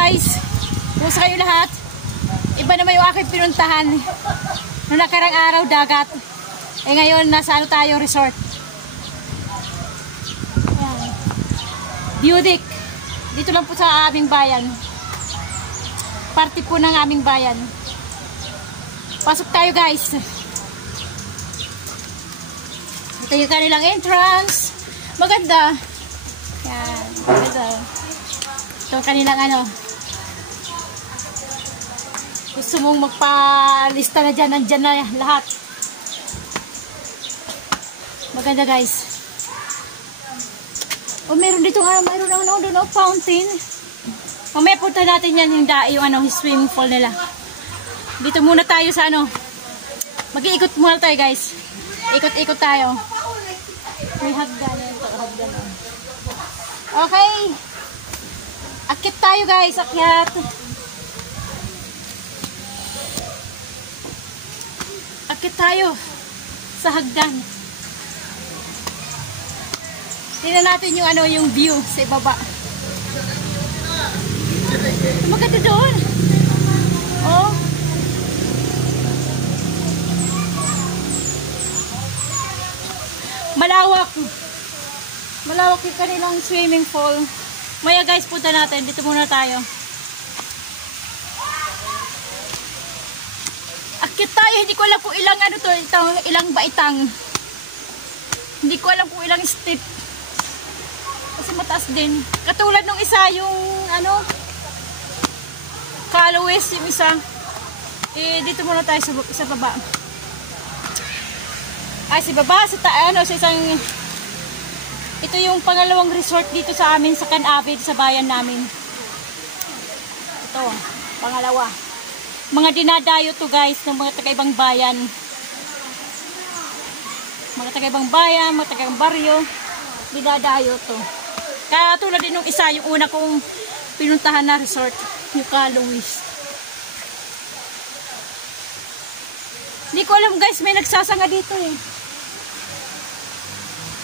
guys, kumusta kayo lahat? Iba naman yung aking pinuntahan. Noong nakarang araw dagat. Eh ngayon nasa ano tayo, resort. Ayan. Budik. Dito lang po sa aming bayan. Party po ng aming bayan. Pasok tayo guys. Ito yung kanilang entrance. Maganda. Yan. Maganda. Ito kanilang ano. Gusto mong magpalista na dyan, nandyan na lahat. Maganda guys. O meron dito nga, meron lang doon fountain. Mamaya punta natin yan yung ano, swimming pool nila. Dito muna tayo sa ano. Mag-iikot muna tayo guys. Ikot-ikot tayo. May hagdan ito, hagdan. Okay. Akit tayo guys, akyat. Akit tayo sa hagdan. Tingnan natin yung ano, yung view sa ibaba. Maganda doon. Oh. Malawak. Malawak yung kanilang swimming pool. Maya guys, punta natin. Dito muna tayo. Akit tayo. Hindi ko alam kung ilang ano to. Ilang baitang. Hindi ko alam kung ilang step. Kasi mataas din. Katulad nung isa yung ano, Kalawis yung isa. Eh, dito muna tayo sa baba. Ay, sa baba, sa isang, ito yung pangalawang resort dito sa amin, sa Canavid, sa bayan namin. Ito, pangalawa. Mga dinadayo to guys, ng mga taga-ibang bayan. Mga taga-ibang bayan, mga taga-ibang baryo, dinadayo to. Kaya tulad din nung isa, yung una kong pinuntahan na resort, yung Kalawis. Hindi ko alam guys, may nagsasanga dito eh.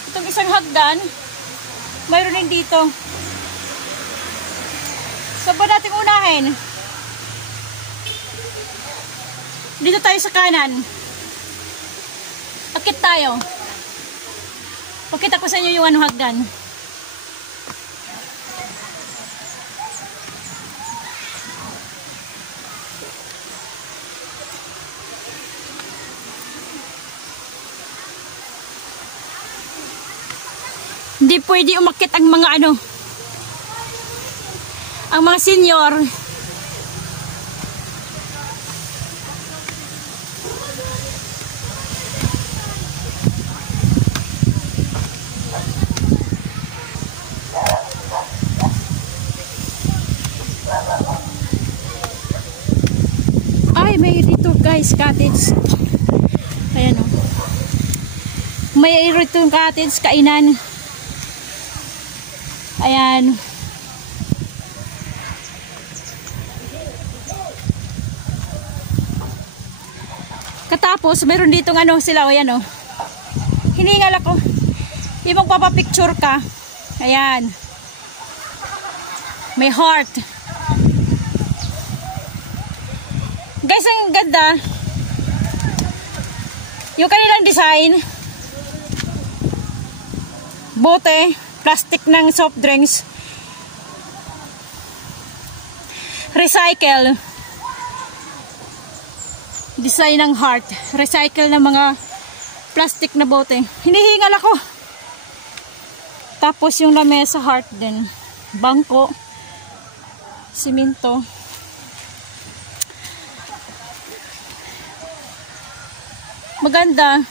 Itong isang hagdan, mayroon din dito. So ba natin unahin? Dito tayo sa kanan. Akit tayo. Pakita ko sa inyo yung ano hagdan. Hindi pwede umakyat ang mga ano, ang mga senior. Ay, may dito guys, cottage. Ayan o. May dito cottage, kainan. Ayan. Katapos, meron ditong ano sila, o ayan o. Hiningal ako. Yung magpapapicture ka. Ayan. May heart. Guys, ang ganda. Yung kanilang design. Bote. Plastic ng soft drinks. Recycle. Design ng heart. Recycle ng mga plastic na bote. Hinihingal ako. Tapos yung lamesa heart din. Bangko. Simento. Maganda.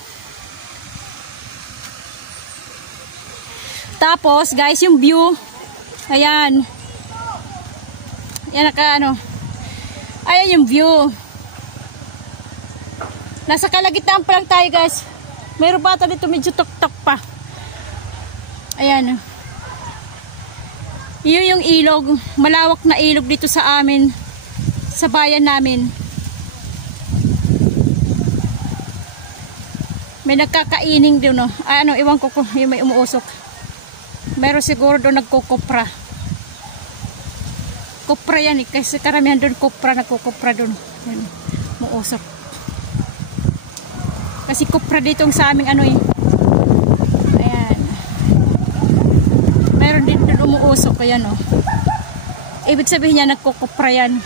Tapos, guys, yung view. Ayan. Yan naka ano. Ayan yung view. Nasa kalagitnaan pa lang tayo, guys. Mayroon pa ito dito medyo tok-tok pa. Ayan. Yun yung ilog. Malawak na ilog dito sa amin. Sa bayan namin. May nagkakaining din, no? Ano, iwan ko kung yung may umuusok. Meron siguro doon nagkukupra. Kopra yan eh. Kasi karamihan doon kopra, nagkukopra doon. Yan, muusok. Kasi kopra dito sa aming ano eh. Ayan. Mayroon din doon umuusok. Ayan oh. Ibig sabihin niya nagkukopra yan.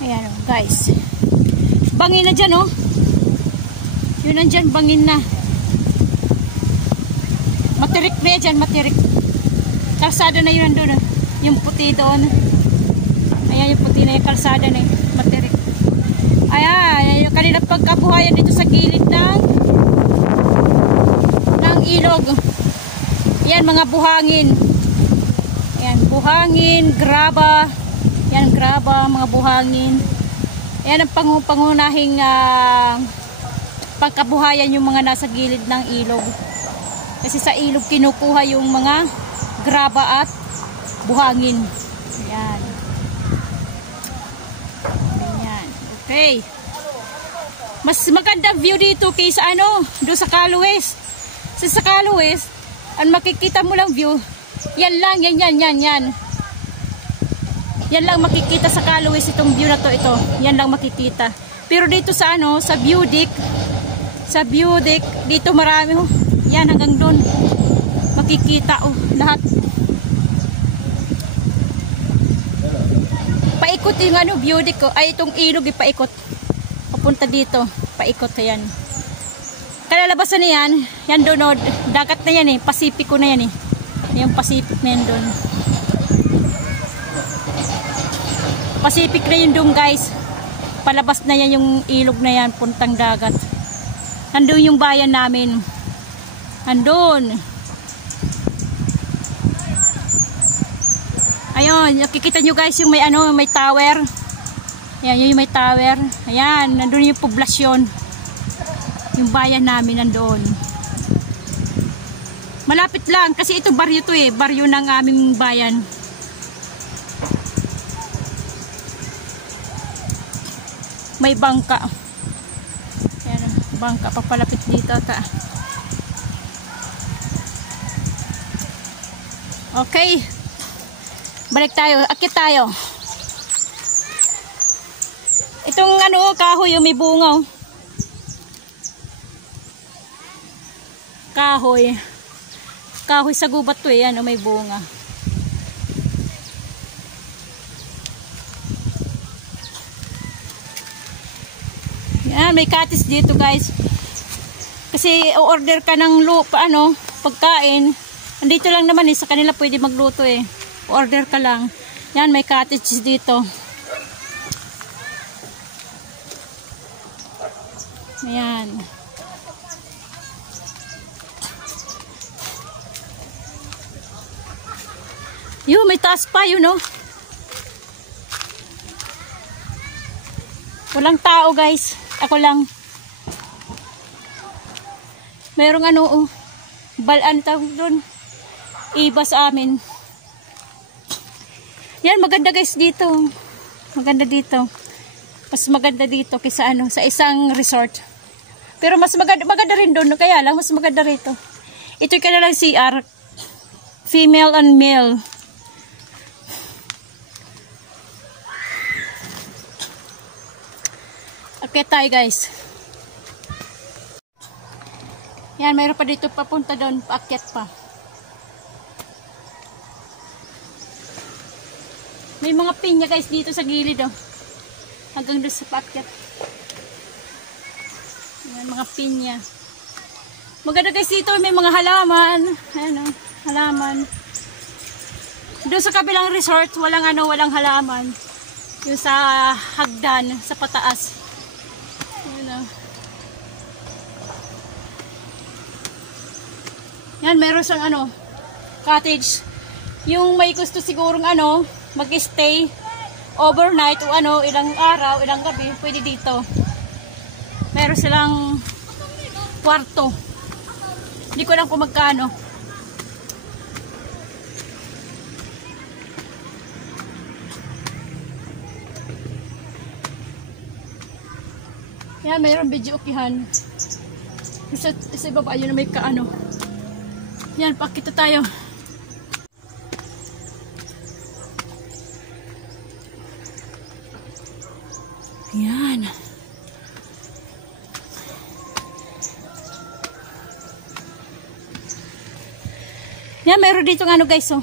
Ayan o guys, bangin na dyan o, yun nandyan, bangin na, matirik na yan dyan, matirik, kalsada na yun nandun, yung puti doon, ayan yung puti na yung kalsada na yun, matirik. Ayan, yung kanila pagkabuhayan dito sa gilid ng ilog, yan mga buhangin, ayan buhangin, graba. Yan, graba, mga buhangin. Yan ang pangunahing pagkabuhayan yung mga nasa gilid ng ilog. Kasi sa ilog kinukuha yung mga graba at buhangin. Yan. Yan. Okay. Mas magandang view dito kaysa ano, doon sa Caluwes. Sa Caluwes, ang makikita mo lang view, yan lang, yan. Yan lang makikita sa Caluwes, itong view na to, ito. Yan lang makikita. Pero dito sa ano, sa view deck, dito marami oh. Yan hanggang doon. Makikita oh, lahat. Paikot yung ano, view deck oh. Ay, itong ilog ipaikot. Papunta dito, paikot ayan. Kalalabasan na yan doon oh, dagat na yan eh, Pasipiko na yan eh. Yung Pacific na yan doon. Pacific na yun doon guys, palabas na yan yung ilog na yan, puntang dagat. Andun yung bayan namin, andun. Ayun, nakikita nyo guys yung may ano, may tower. Ayan, yung may tower. Ayan, nandun yung poblasyon, yung bayan namin nandun. Malapit lang kasi ito baryo to eh, baryo ng aming bayan. May bangka. Ayan, bangka papalapit dito ata. Okay. Balik tayo. Akit tayo. Itong ano, kahoy yung may bunga. Kahoy. Kahoy sa gubat to eh. Ano, may bunga. Yan, may katis dito guys. Kasi o-order ka ng ano, pagkain. Andito lang naman eh, sa kanila pwede magluto eh. O-order ka lang. Yan, may cottage dito. Ayan. Yun, may taas pa yun, no? Walang tao, guys. Ako lang. Merong ano, oh, balaan tawag doon. Iba sa amin. Yan, maganda guys dito. Maganda dito. Mas maganda dito kaysa ano, sa isang resort. Pero mas maganda rin doon. Kaya lang, mas maganda rito. Ito ka na lang CR. Female and male. Okay tayo guys. Yan, mayroon pa dito papunta doon. Paakyat pa. May mga pinya guys dito sa gilid oh. Hanggang doon sa paakyat. Yan, mga pinya. Maganda guys dito. May mga halaman. Ayan oh, halaman. Doon sa kabilang resort, walang ano, walang halaman. Yung sa hagdan, sa pataas. Yan, meron siyang ano, cottage. Yung may gusto sigurong ano, mag-stay overnight o ano, ilang araw, ilang gabi, pwede dito. Meron silang kwarto. Hindi ko lang kung magkano. Yan, mayroon video ukihan. Sa ibaba, yun na may kaano. Yan, pakita tayo. Yan. Yan, mayroon dito ng ano guys, oh.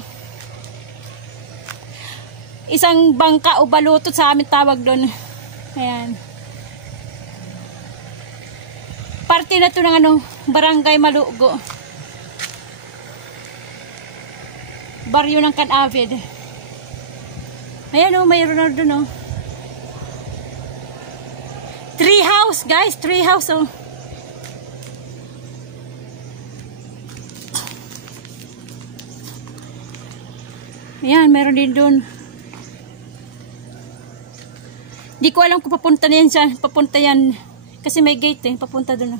Isang bangka o balutot sa amin tawag doon. Ayan. Parte na to ng ano, Barangay Malugo. Baryo ng Canavid. Ayan oh, mayroon na doon oh. Tree house guys, tree house oh. Ayan, meron din doon. Di ko alam kung papunta na yan siya. Papunta yan. Kasi may gate eh. Papunta doon.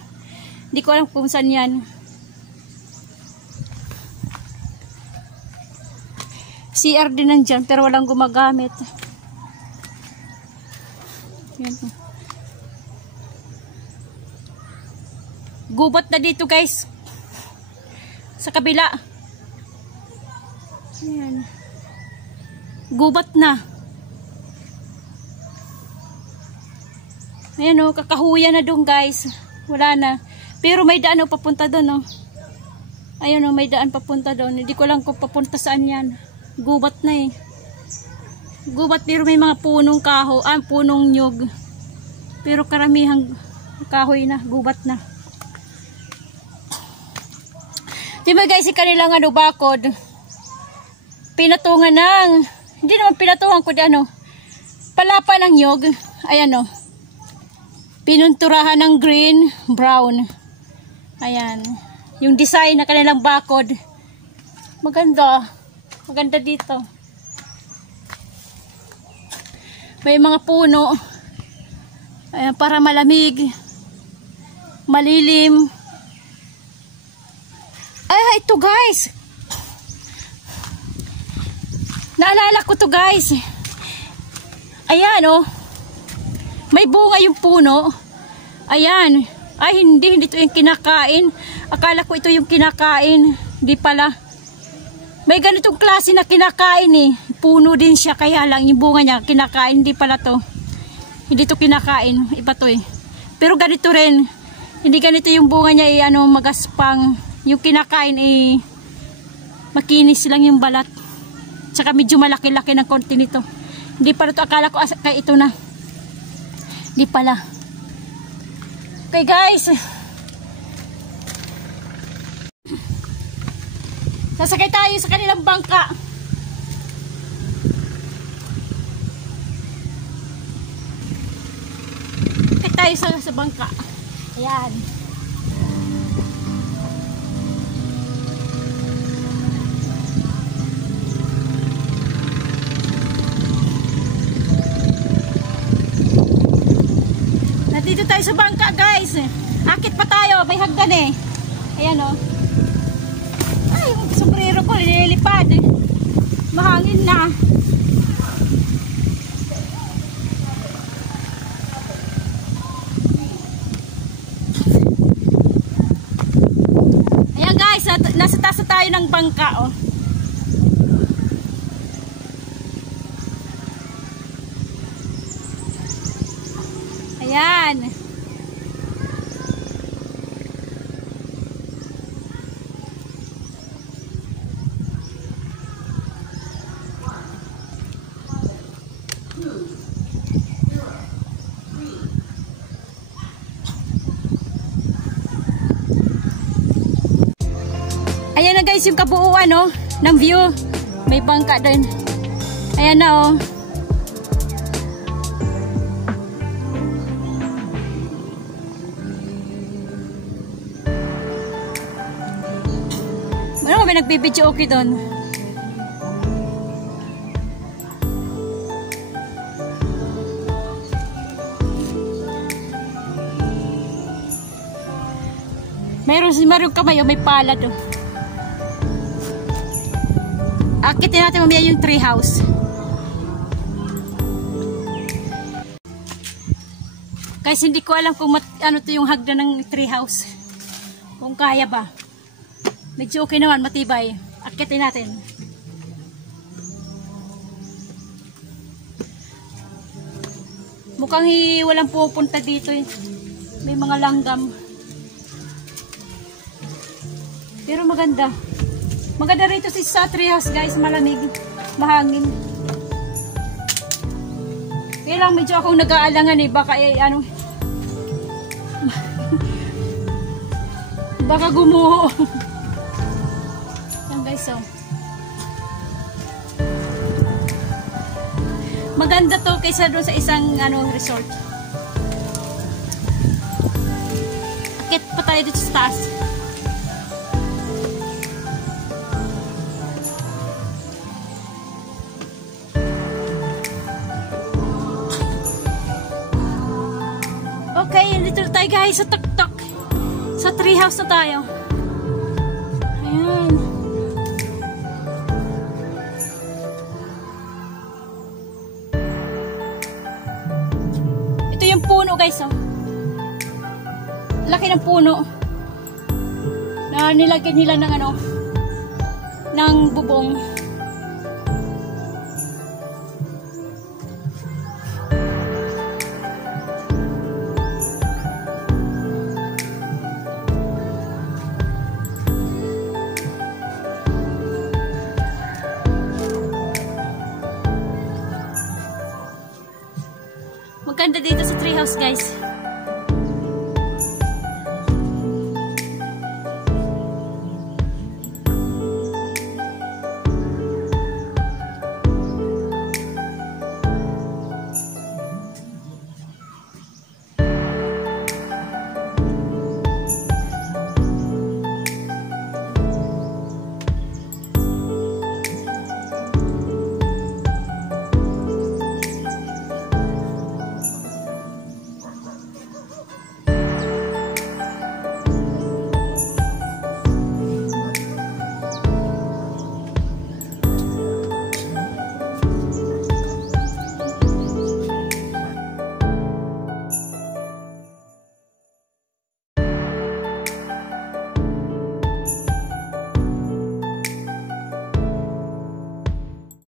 Di ko alam kung saan yan. CR din nandyan. Pero walang gumagamit. Yan po. Gubat na dito guys. Sa kabila. Ayan. Gubat na. Ayan o, kakahuyan na doon guys. Wala na. Pero may daan o papunta doon o. Ayan o, may daan papunta doon. Hindi ko lang kung papunta saan yan. Gubat na eh. Gubat pero may mga punong kaho. Punong nyug. Pero karamihang kahoy na. Gubat na. Diba guys, kanilang ano, bakod. Pinatungan ng, hindi naman pinatungan ko ano, palapa ng nyug. Ayan o. Pinunturahan ng green, brown. Ayan. Yung design na kanilang bakod. Maganda. Maganda dito. May mga puno. Ayan, para malamig. Malilim. Ay, ito guys. Naalala ko to guys. Ayan oh. May bunga yung puno. Ayan. Ay hindi ito yung kinakain. Akala ko ito yung kinakain. Hindi pala. May ganitong klase na kinakain eh. Puno din siya kaya lang yung bunga niya kinakain. Hindi pala to. Hindi to kinakain. Iba to eh. Pero ganito rin. Hindi ganito yung bunga niya eh, ano, magaspang. Yung kinakain eh makinis lang yung balat. Tsaka medyo malaki-laki ng konti nito. Hindi pala to. Akala ko kay ito na. Hindi pala. Okay guys. Sasakay tayo sa kanilang bangka. Sasakay tayo sa bangka. Ayan. Dito tayo sa bangka guys. Akit pa tayo. May hagdan eh. Ayan o. Ay, yung sombrero ko nililipad. Mahangin na. Ayan guys. Nasa taas tayo ng bangka o. Ayan. Ayan na guys yung kabuuan no, ng view. May bangka din. Ayan na oh. Ano may nagbibidyo okay doon? Mayroong kamay, may pala doon. Akitin natin mamaya yung tree house. Guys, hindi ko alam kung ano to yung hagdan ng treehouse. Kung kaya ba. Medyo okay naman, matibay. Akitin natin. Mukhang walang pupunta dito eh. May mga langgam. Pero maganda. Maganda rito sa treehouse guys. Malamig. Mahangin. Kaya lang medyo akong nag-aalangan eh. Baka ano. Baka gumuho. Yan guys oh. Maganda to kaysa doon sa isang resort. Akit pa tayo dito sa taas. Okay, dito tayo guys sa tuktok. Sa treehouse na tayo. Ayan. Ito yung puno guys oh. Laki ng puno. Na nilagyan nila ng ng bubong. Maganda dito sa treehouse guys.